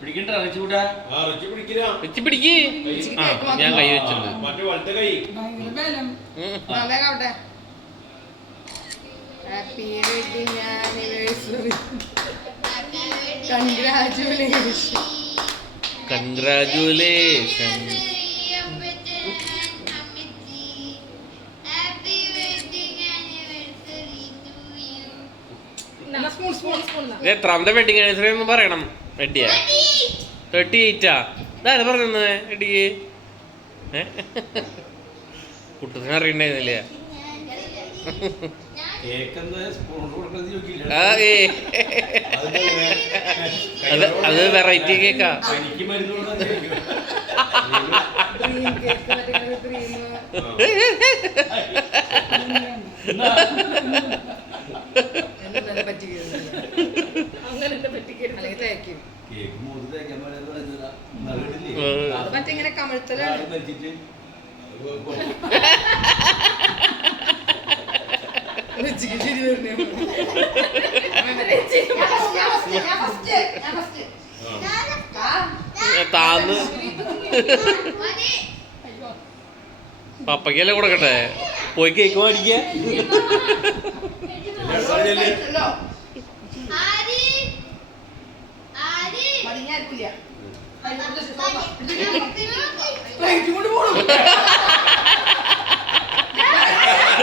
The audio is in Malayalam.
പിടിക്കണ്ട ചൂടാ വെച്ച് പിടിക്ക്. ഞാൻ കൈ വെച്ചിട്ടുണ്ട്. Happy wedding anniversary. Congratulation. Congratulation. എത്രാമത്തെ വെഡിങ് ആനിവേഴ്സറി എന്ന് പറയണം. വെഡിയാ 38ആ? ഇതാര് പറഞ്ഞത് വെഡിക്ക്? കുട്ടത്തിന് അറിയണ്ടായിരുന്നില്ല. അത് വെറൈറ്റി കേക്കാ. മറ്റിങ്ങനെ കമഴ്ത്തലാണ്. താന്ന് പപ്പയ്ക്കല്ലേ കൊടുക്കട്ടെ? പോയി കേക്ക് മേടിക്ക. കൊണ്ട് പോണു.